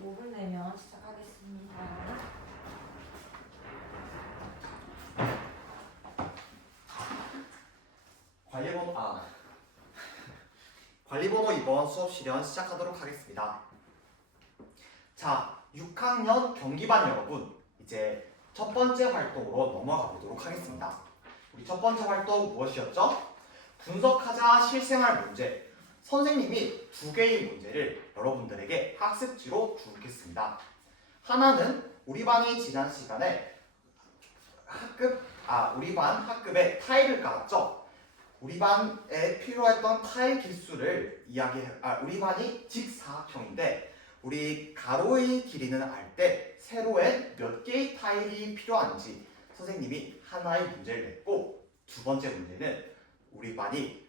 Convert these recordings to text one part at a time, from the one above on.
5분 내면 시작하겠습니다. 관리번호 2번 수업 실현 시작하도록 하겠습니다. 자, 6학년 경기반 여러분, 이제 첫 번째 활동으로 넘어가 보도록 하겠습니다. 우리 첫 번째 활동 무엇이었죠? 분석하자 실생활 문제. 선생님이 두 개의 문제를 여러분들에게 학습지로 주겠습니다. 하나는 우리 반이 지난 시간에 우리 반 학급에 타일을 깔았죠. 우리 반에 필요했던 타일 길수를 우리 반이 직사각형인데 우리 가로의 길이는 알 때 세로엔 몇 개의 타일이 필요한지 선생님이 하나의 문제를 냈고, 두 번째 문제는 우리 반이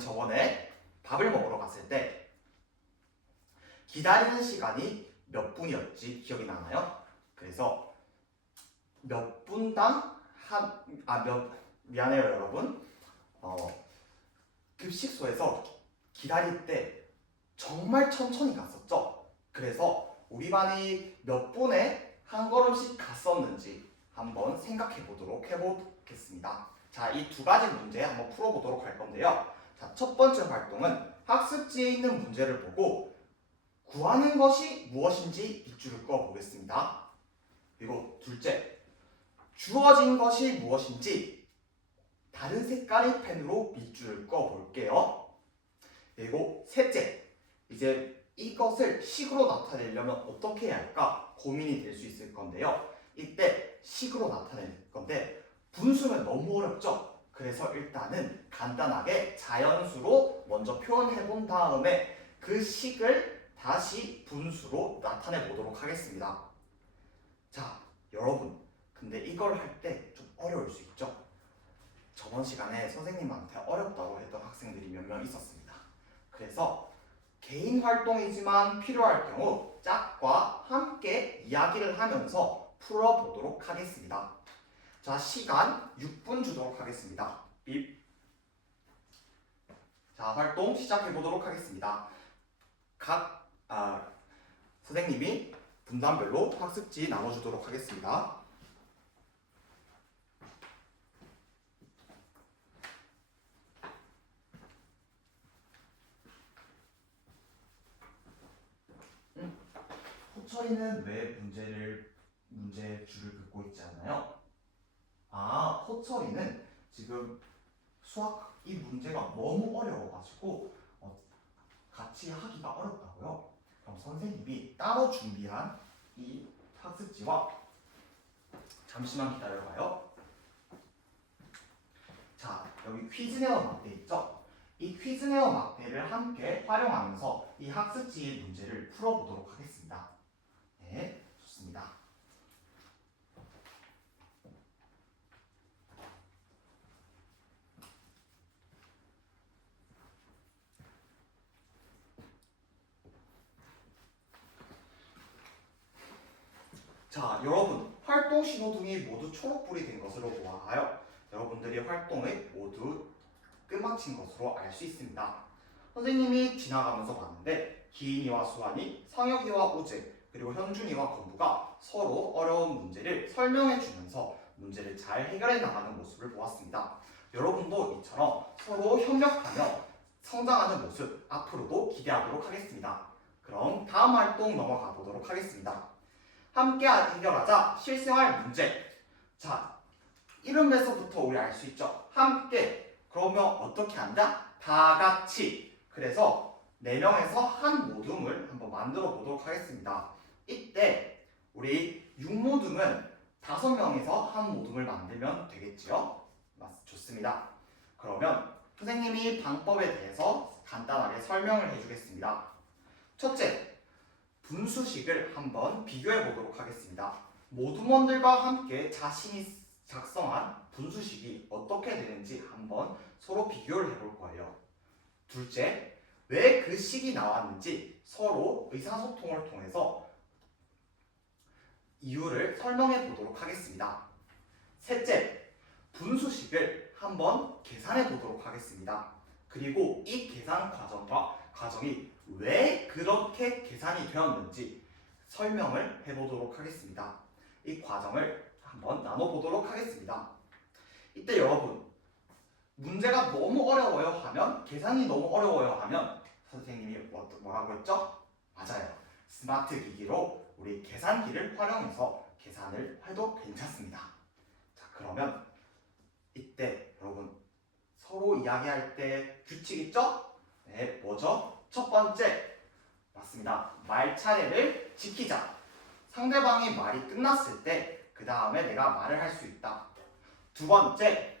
저번에 밥을 먹으러 갔을 때 기다리는 시간이 몇 분이었지 기억이 나나요? 그래서 몇 분당 미안해요 여러분. 급식소에서 기다릴 때 정말 천천히 갔었죠. 그래서 우리 반이 몇 분에 한 걸음씩 갔었는지 한번 생각해 보도록 해보겠습니다. 자, 이 두 가지 문제 한번 풀어보도록 할 건데요. 자, 첫 번째 활동은 학습지에 있는 문제를 보고 구하는 것이 무엇인지 빗줄을 그어 보겠습니다. 그리고 둘째, 주어진 것이 무엇인지 다른 색깔의 펜으로 밑줄을 그어 볼게요. 그리고 셋째, 이제 이것을 식으로 나타내려면 어떻게 해야 할까 고민이 될 수 있을 건데요. 이때 식으로 나타낼 건데 분수는 너무 어렵죠. 그래서 일단은 간단하게 자연수로 먼저 표현해 본 다음에 그 식을 다시 분수로 나타내 보도록 하겠습니다. 자, 여러분, 근데 이걸 할 때 좀 어려울 수 있죠. 저번 시간에 선생님한테 어렵다고 했던 학생들이 몇 명 있었습니다. 그래서 개인 활동이지만 필요할 경우 짝과 함께 이야기를 하면서 풀어보도록 하겠습니다. 자, 시간 6분 주도록 하겠습니다. 자, 활동 시작해보도록 하겠습니다. 선생님이 분단별로 학습지 나눠주도록 하겠습니다. 호철이는 왜 문제 줄을 긋고 있지 않나요? 호철이는 지금 수학 이 문제가 너무 어려워가지고 같이 하기가 어렵다고요. 그럼 선생님이 따로 준비한 이 학습지와 잠시만 기다려봐요. 자, 여기 퀴즈네어 막대 있죠? 이 퀴즈네어 막대를 함께 활용하면서 이 학습지의 문제를 풀어보도록 하겠습니다. 네, 좋습니다. 자, 여러분, 활동 신호등이 모두 초록불이 된 것으로 보아하여 여러분들이 활동을 모두 끝마친 것으로 알 수 있습니다. 선생님이 지나가면서 봤는데 기인이와 수환이, 상혁이와 우재, 그리고 현준이와 건부가 서로 어려운 문제를 설명해 주면서 문제를 잘 해결해 나가는 모습을 보았습니다. 여러분도 이처럼 서로 협력하며 성장하는 모습 앞으로도 기대하도록 하겠습니다. 그럼 다음 활동 넘어가 보도록 하겠습니다. 함께 해결하자 실생활 문제. 자, 이름에서부터 우리 알 수 있죠. 함께. 그러면 어떻게 한다? 다 같이. 그래서 4명에서 한 모둠을 한번 만들어 보도록 하겠습니다. 이때 우리 6모둠은 5명에서 한 모둠을 만들면 되겠지요? 좋습니다. 그러면 선생님이 방법에 대해서 간단하게 설명을 해주겠습니다. 첫째, 분수식을 한번 비교해 보도록 하겠습니다. 모둠원들과 함께 자신이 작성한 분수식이 어떻게 되는지 한번 서로 비교를 해볼 거예요. 둘째, 왜 그 식이 나왔는지 서로 의사소통을 통해서 이유를 설명해 보도록 하겠습니다. 셋째, 분수식을 한번 계산해 보도록 하겠습니다. 그리고 이 계산 과정이 왜 그렇게 계산이 되었는지 설명을 해보도록 하겠습니다. 이 과정을 한번 나눠보도록 하겠습니다. 이때 여러분, 문제가 너무 어려워요 하면, 계산이 너무 어려워요 하면 선생님이 뭐라고 했죠? 맞아요. 스마트 기기로 우리 계산기를 활용해서 계산을 해도 괜찮습니다. 자, 그러면 이때 여러분 서로 이야기할 때 규칙 있죠? 네, 뭐죠? 첫 번째, 맞습니다. 말 차례를 지키자. 상대방이 말이 끝났을 때 그 다음에 내가 말을 할 수 있다. 두 번째,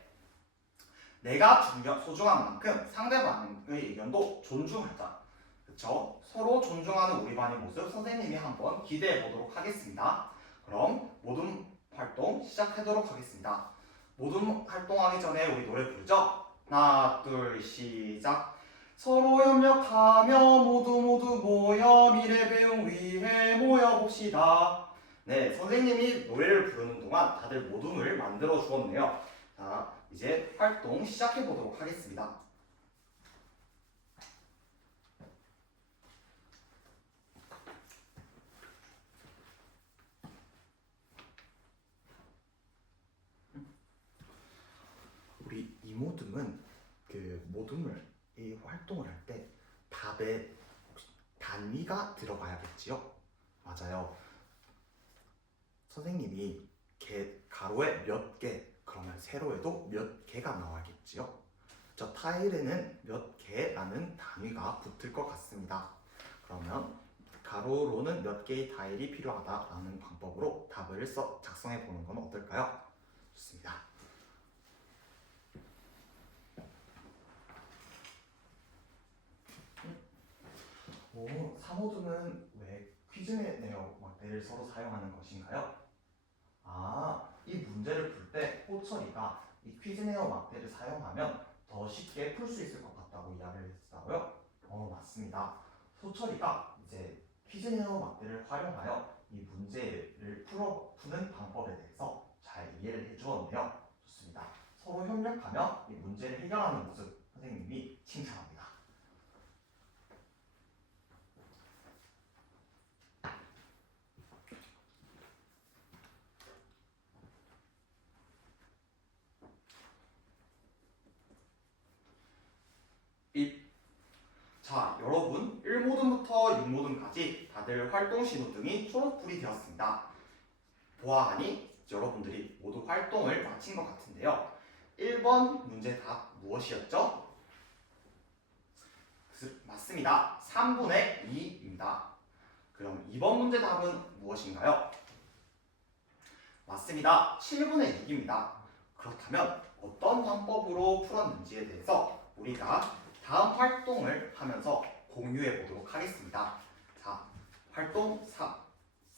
내가 소중한 만큼 상대방의 의견도 존중하자. 그쵸? 서로 존중하는 우리 반의 모습 선생님이 한번 기대해 보도록 하겠습니다. 그럼 모든 활동 시작하도록 하겠습니다. 모든 활동하기 전에 우리 노래 부르죠? 하나, 둘, 시작. 서로 협력하며 모두 모여 미래 배움 위해 모여봅시다. 네, 선생님이 노래를 부르는 동안 다들 모둠을 만들어 주었네요. 자, 이제 활동 시작해 보도록 하겠습니다. 우리 이 모둠은 이 활동을 할 때 답에 단위가 들어가야겠지요? 맞아요. 선생님이 가로에 몇 개, 그러면 세로에도 몇 개가 나와야겠지요? 저 타일에는 몇 개라는 단위가 붙을 것 같습니다. 그러면 가로로는 몇 개의 타일이 필요하다라는 방법으로 답을 작성해 보는 건 어떨까요? 좋습니다. 사모둠은 왜 퀴즈 내어 막대를 서로 사용하는 것인가요? 이 문제를 풀 때 호철이가 이 퀴즈 네어 막대를 사용하면 더 쉽게 풀 수 있을 것 같다고 이야기를 했다고요? 맞습니다. 호철이가 이제 퀴즈 네어 막대를 활용하여 이 문제를 푸는 방법에 대해서 잘 이해를 해주었네요. 좋습니다. 서로 협력하며 이 문제를 해결하는 모습 선생님이 칭찬합니다. 자, 여러분 1모둠부터 6모둠까지 다들 활동 신호등이 초록불이 되었습니다. 보아하니 여러분들이 모두 활동을 마친 것 같은데요. 1번 문제 답 무엇이었죠? 맞습니다. 3분의 2입니다. 그럼 2번 문제 답은 무엇인가요? 맞습니다. 7분의 6입니다. 그렇다면 어떤 방법으로 풀었는지에 대해서 우리가 다음 활동을 하면서 공유해 보도록 하겠습니다. 자, 활동 3,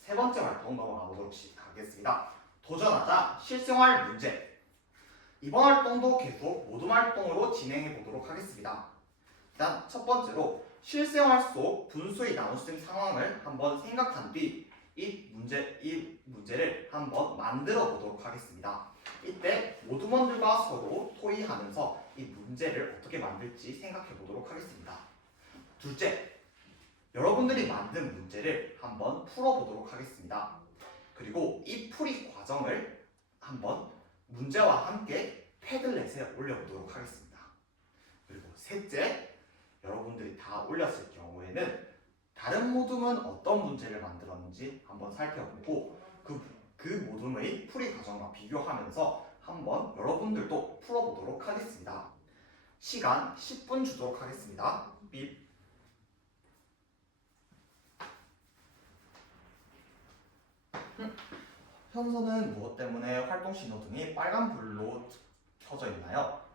세 번째 활동 넘어가 보도록 하겠습니다. 도전하자 실생활 문제. 이번 활동도 계속 모둠 활동으로 진행해 보도록 하겠습니다. 일단 첫 번째로 실생활 속 분수의 나눗셈 상황을 한번 생각한 뒤 이 문제를 한번 만들어 보도록 하겠습니다. 이때 모둠원들과 서로 토의하면서 이 문제를 어떻게 만들지 생각해 보도록 하겠습니다. 둘째, 여러분들이 만든 문제를 한번 풀어보도록 하겠습니다. 그리고 이 풀이 과정을 한번 문제와 함께 패들렛에 올려보도록 하겠습니다. 그리고 셋째, 여러분들이 다 올렸을 경우에는 다른 모둠은 어떤 문제를 만들었는지 한번 살펴보고 그 모둠의 풀이 과정과 비교하면서 한번 여러분들도 풀어보도록 하겠습니다. 시간 10분 주도록 하겠습니다. 빕. 현서는 무엇 때문에 활동 신호등이 빨간불로 켜져 있나요?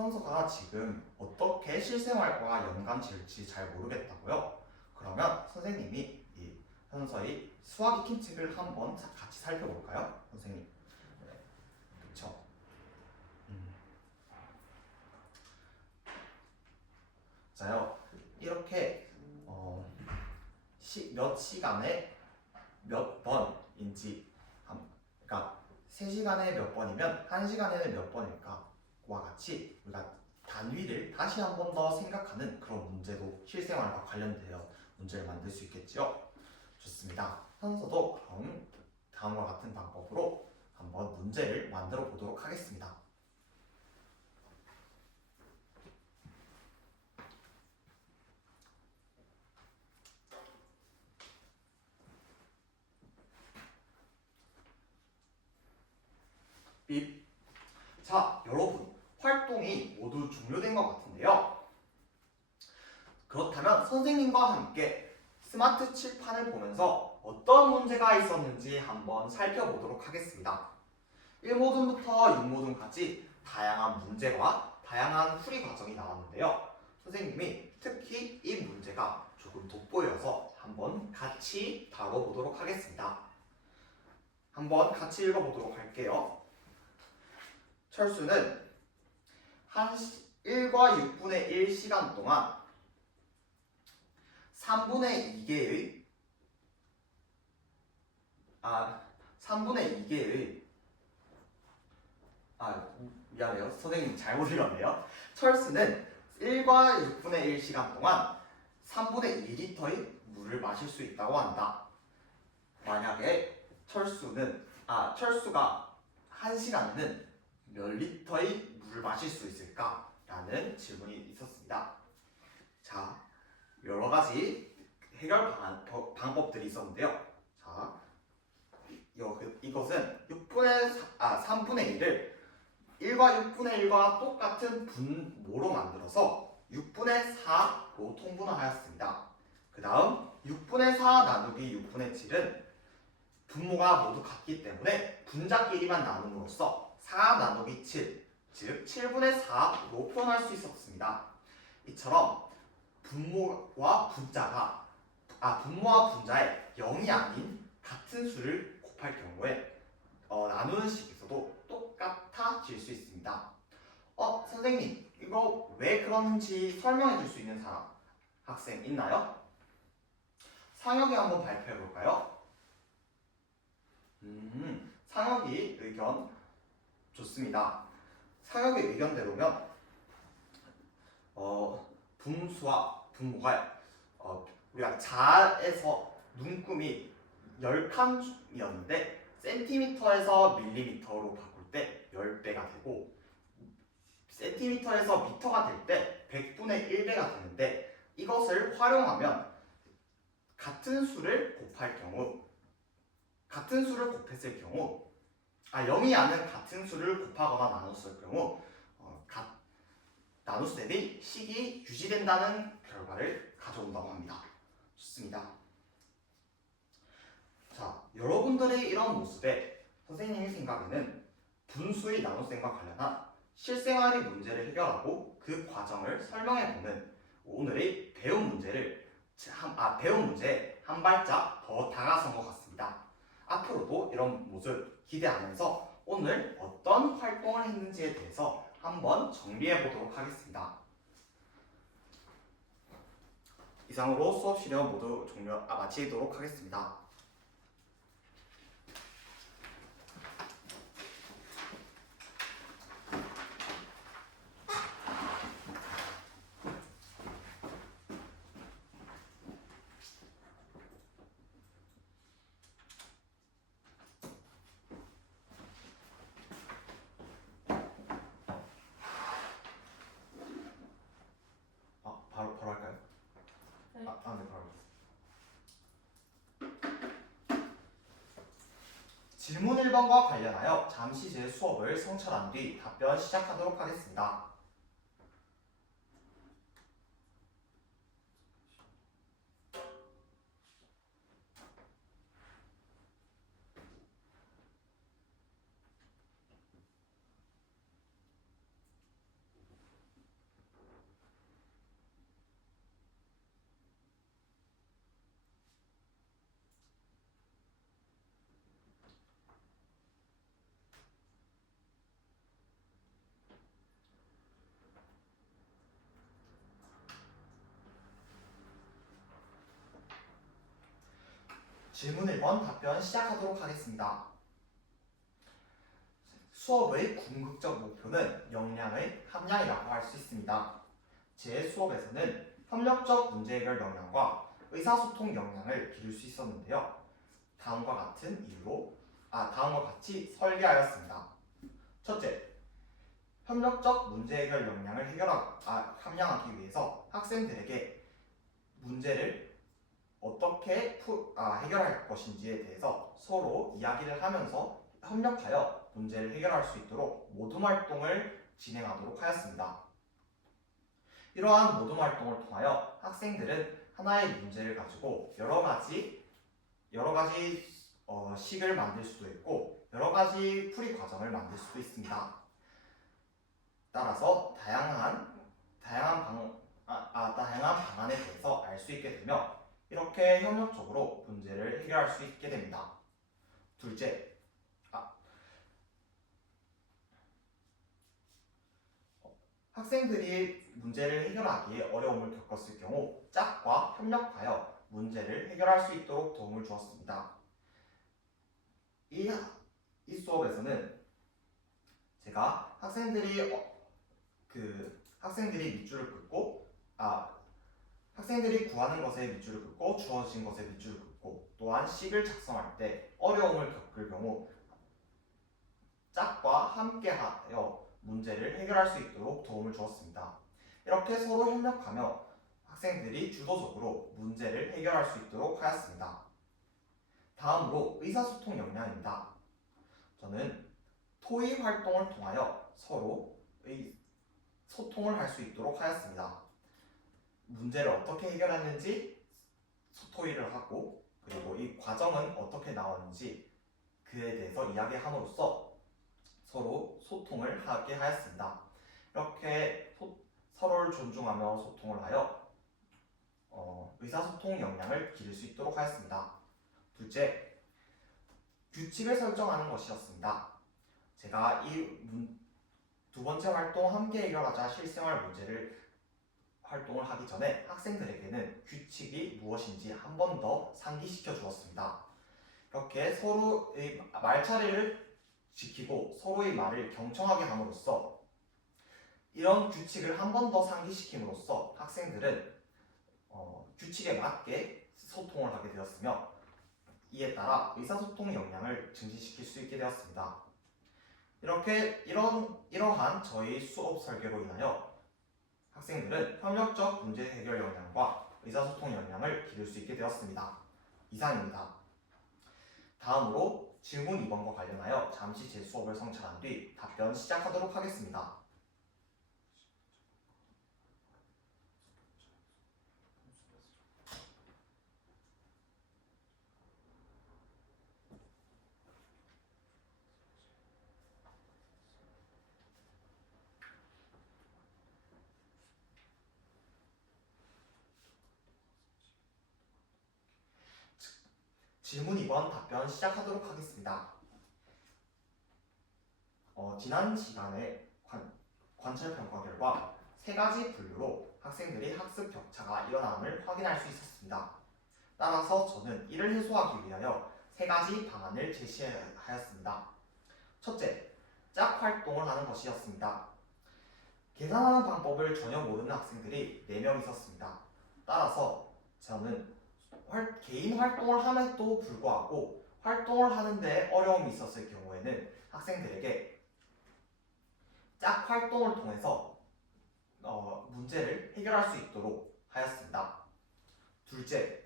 현서가 지금 어떻게 실생활과 연관 지을지 잘 모르겠다고요? 그러면 선생님이 이 현서의 수학 익힘책을 한번 같이 살펴볼까요? 선생님. 네. 그쵸? 자요. 이렇게 몇 시간에 몇 번인지 그러니까 3시간에 몇 번이면 1시간에는 몇 번일까? 와 같이 우리가 단위를 다시 한 번 더 생각하는 그런 문제도 실생활과 관련되어 문제를 만들 수 있겠죠. 좋습니다. 현서도 그럼 다음과 같은 방법으로 한번 문제를 만들어 보도록 하겠습니다. 삐. 자, 여러분 활동이 모두 종료된 것 같은데요. 그렇다면 선생님과 함께 스마트 칠판을 보면서 어떤 문제가 있었는지 한번 살펴보도록 하겠습니다. 1모둠부터 6모둠까지 다양한 문제와 다양한 풀이 과정이 나왔는데요. 선생님이 특히 이 문제가 조금 돋보여서 한번 같이 다뤄보도록 하겠습니다. 한번 같이 읽어보도록 할게요. 철수는 1과 6분의 1 시간 동안 3분의 2개의 3분의 2개의 미안해요. 선생님 잘못 읽었네요. 철수는 1과 6분의 1 시간 동안 3분의 2리터의 물을 마실 수 있다고 한다. 만약에 철수가 1시간에는 몇 리터의 물을 마실 수 있을까? 라는 질문이 있었습니다. 자, 여러 가지 해결 방법들이 있었는데요. 자, 이것은 3분의 1을 1과 6분의 1과 똑같은 분모로 만들어서 6분의 4로 통분하였습니다. 그 다음 6분의 4 나누기 6분의 7은 분모가 모두 같기 때문에 분자끼리만 나눔으로써 4 나누기 7, 즉 7분의 4로 표현할 수 있었습니다. 이처럼 분모와 분자에 0이 아닌 같은 수를 곱할 경우에 나누는 식에서도 똑같아질 수 있습니다. 선생님, 이거 왜 그런지 설명해 줄 수 있는 학생 있나요? 상혁이 한번 발표해 볼까요? 상혁이 의견 좋습니다. 상혁의 의견대로면 분수와 분모가 우리가 자에서 눈금이 10칸이었는데 센티미터에서 밀리미터로 바꿀 때 10배가 되고 센티미터에서 미터가 될 때 100분의 1배가 되는데 이것을 활용하면 같은 수를 곱했을 경우 0이 아닌 같은 수를 곱하거나 나눴을 경우 나눗셈의 식이 유지된다는 결과를 가져온다고 합니다. 좋습니다. 자, 여러분들의 이런 모습에 선생님의 생각에는 분수의 나눗셈과 관련한 실생활의 문제를 해결하고 그 과정을 설명해보는 오늘의 배운 문제에 한 발짝 더 다가선 것 같습니다. 앞으로도 이런 모습 기대하면서 오늘 어떤 활동을 했는지에 대해서 한번 정리해 보도록 하겠습니다. 이상으로 수업 시간 모두 마치도록 하겠습니다. 바로 할까요? 네. 네, 바로 하겠습니다. 질문 1번과 관련하여 잠시 제 수업을 성찰한 뒤 답변 시작하도록 하겠습니다. 질문 1번 답변 시작하도록 하겠습니다. 수업의 궁극적 목표는 역량의 함량이라고 할 수 있습니다. 제 수업에서는 협력적 문제 해결 역량과 의사소통 역량을 기를 수 있었는데요. 다음과 같이 설계하였습니다. 첫째, 협력적 문제 해결 역량을 함량하기 위해서 학생들에게 문제를 어떻게 해결할 것인지에 대해서 서로 이야기를 하면서 협력하여 문제를 해결할 수 있도록 모둠 활동을 진행하도록 하였습니다. 이러한 모둠 활동을 통하여 학생들은 하나의 문제를 가지고 여러 가지 식을 만들 수도 있고 여러 가지 풀이 과정을 만들 수도 있습니다. 따라서 다양한 방안에 대해서 알 수 있게 되며 이렇게 협력적으로 문제를 해결할 수 있게 됩니다. 둘째, 학생들이 문제를 해결하기에 어려움을 겪었을 경우 짝과 협력하여 문제를 해결할 수 있도록 도움을 주었습니다. 이 수업에서는 제가 학생들이 밑줄을 긋고 학생들이 구하는 것에 밑줄을 긋고 주어진 것에 밑줄을 긋고 또한 식을 작성할 때 어려움을 겪을 경우 짝과 함께하여 문제를 해결할 수 있도록 도움을 주었습니다. 이렇게 서로 협력하며 학생들이 주도적으로 문제를 해결할 수 있도록 하였습니다. 다음으로 의사소통 역량입니다. 저는 토의 활동을 통하여 서로 소통을 할 수 있도록 하였습니다. 문제를 어떻게 해결했는지 토의를 하고 그리고 이 과정은 어떻게 나왔는지 그에 대해서 이야기함으로써 서로 소통을 하게 하였습니다. 이렇게 서로를 존중하며 소통을 하여 의사소통 역량을 기를 수 있도록 하였습니다. 둘째, 규칙을 설정하는 것이었습니다. 제가 두 번째 활동 함께 해결하자 실생활 문제를 활동을 하기 전에 학생들에게는 규칙이 무엇인지 한 번 더 상기시켜 주었습니다. 이렇게 서로의 말차례를 지키고 서로의 말을 경청하게 함으로써 이런 규칙을 한 번 더 상기시킴으로써 학생들은 규칙에 맞게 소통을 하게 되었으며 이에 따라 의사소통 역량을 증진시킬 수 있게 되었습니다. 이러한 저희 수업 설계로 인하여 학생들은 협력적 문제 해결 역량과 의사소통 역량을 기를 수 있게 되었습니다. 이상입니다. 다음으로 질문 2번과 관련하여 잠시 제 수업을 성찰한 뒤 답변 시작하도록 하겠습니다. 질문 2번 답변 시작하도록 하겠습니다. 지난 시간에 관찰 평가 결과 세 가지 분류로 학생들이 학습 격차가 일어남을 확인할 수 있었습니다. 따라서 저는 이를 해소하기 위하여 세 가지 방안을 제시하였습니다. 첫째, 짝 활동을 하는 것이었습니다. 계산하는 방법을 전혀 모르는 학생들이 4명 있었습니다. 따라서 저는 개인 활동을 함에도 불구하고 활동을 하는데 어려움이 있었을 경우에는 학생들에게 짝 활동을 통해서 문제를 해결할 수 있도록 하였습니다. 둘째,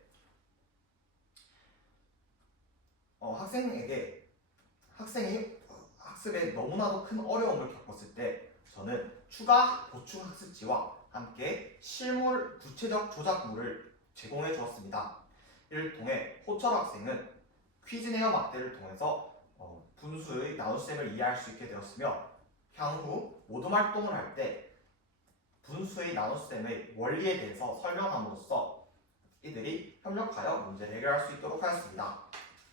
학생이 학습에 너무나도 큰 어려움을 겪었을 때 저는 추가 보충 학습지와 함께 실물 구체적 조작물을 제공해 주었습니다. 이를 통해 호철 학생은 퀴즈 내어 막대를 통해서 분수의 나눗셈을 이해할 수 있게 되었으며 향후 모둠 활동을 할 때 분수의 나눗셈의 원리에 대해서 설명함으로써 이들이 협력하여 문제를 해결할 수 있도록 하였습니다.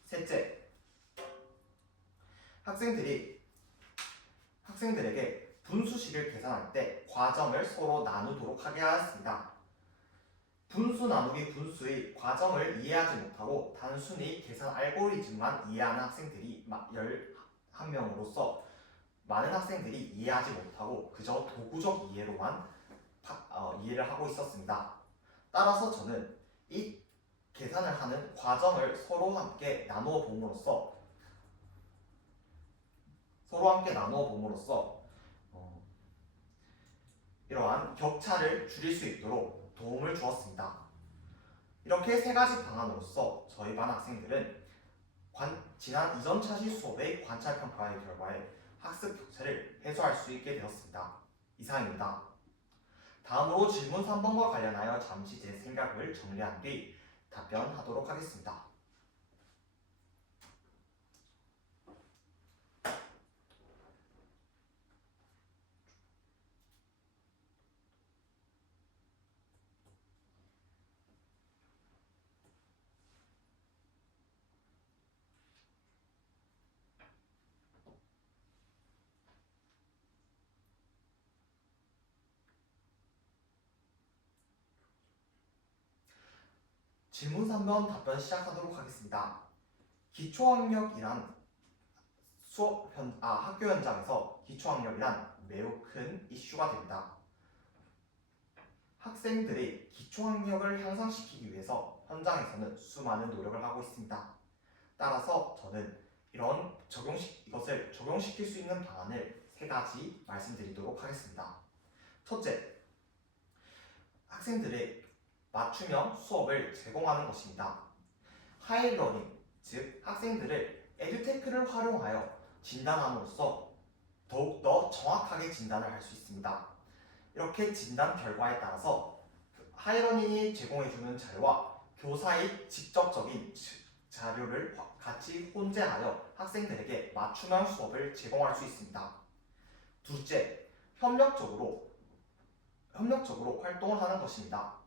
셋째, 학생들에게 분수식을 계산할 때 과정을 서로 나누도록 하게 하였습니다. 분수 나누기 분수의 과정을 이해하지 못하고 단순히 계산 알고리즘만 이해하는 학생들이 11명으로서 많은 학생들이 이해하지 못하고 그저 도구적 이해로만 이해를 하고 있었습니다. 따라서 저는 이 계산을 하는 과정을 서로 함께 나누어 봄으로써 이러한 격차를 줄일 수 있도록 도움을 주었습니다. 이렇게 세 가지 방안으로써 저희 반 학생들은 지난 이전 차시 수업의 관찰 평가의 결과에 학습 격차를 해소할 수 있게 되었습니다. 이상입니다. 다음으로 질문 3번과 관련하여 잠시 제 생각을 정리한 뒤 답변하도록 하겠습니다. 질문 3번 답변 시작하도록 하겠습니다. 기초학력이란 학교 현장에서 기초학력이란 매우 큰 이슈가 됩니다. 학생들의 기초학력을 향상시키기 위해서 현장에서는 수많은 노력을 하고 있습니다. 따라서 저는 이것을 적용시킬 수 있는 방안을 세 가지 말씀드리도록 하겠습니다. 첫째, 학생들의 맞춤형 수업을 제공하는 것입니다. 하이러닝, 즉 학생들을 에듀테크를 활용하여 진단함으로써 더욱더 정확하게 진단을 할 수 있습니다. 이렇게 진단 결과에 따라서 하이러닝이 제공해주는 자료와 교사의 직접적인 자료를 같이 혼재하여 학생들에게 맞춤형 수업을 제공할 수 있습니다. 둘째, 협력적으로 활동을 하는 것입니다.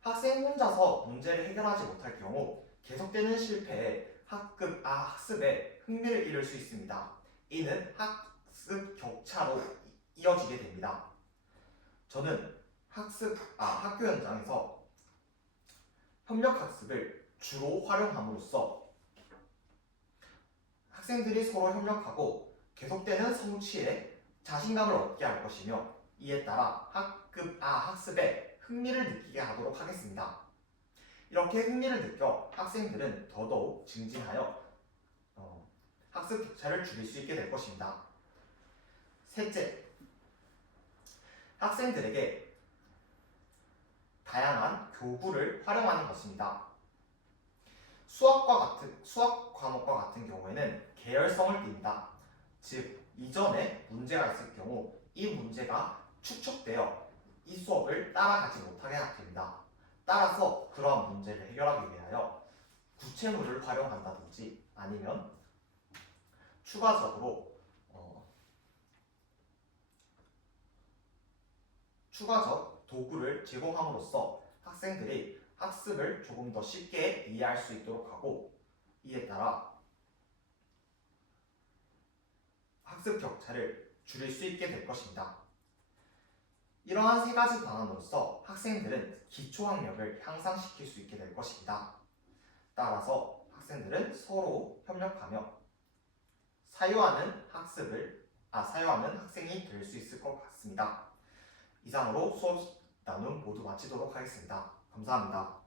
학생 혼자서 문제를 해결하지 못할 경우 계속되는 실패에 학습에 흥미를 잃을 수 있습니다. 이는 학습 격차로 이어지게 됩니다. 저는 학교 현장에서 협력학습을 주로 활용함으로써 학생들이 서로 협력하고 계속되는 성취에 자신감을 얻게 할 것이며 이에 따라 학습에 흥미를 느끼게 하도록 하겠습니다. 이렇게 흥미를 느껴 학생들은 더더욱 증진하여 학습 격차를 줄일 수 있게 될 것입니다. 셋째, 학생들에게 다양한 교구를 활용하는 것입니다. 수학 과목과 같은 경우에는 계열성을 띈다. 즉, 이전에 문제가 있을 경우 이 문제가 축적되어 이 수업을 따라가지 못하게 됩니다. 따라서 그러한 문제를 해결하기 위하여 구체물을 활용한다든지 아니면 추가적 도구를 제공함으로써 학생들이 학습을 조금 더 쉽게 이해할 수 있도록 하고 이에 따라 학습 격차를 줄일 수 있게 될 것입니다. 이러한 세 가지 방안으로써 학생들은 기초학력을 향상시킬 수 있게 될 것입니다. 따라서 학생들은 서로 협력하며 사유하는 학생이 될 수 있을 것 같습니다. 이상으로 수업 나눔 모두 마치도록 하겠습니다. 감사합니다.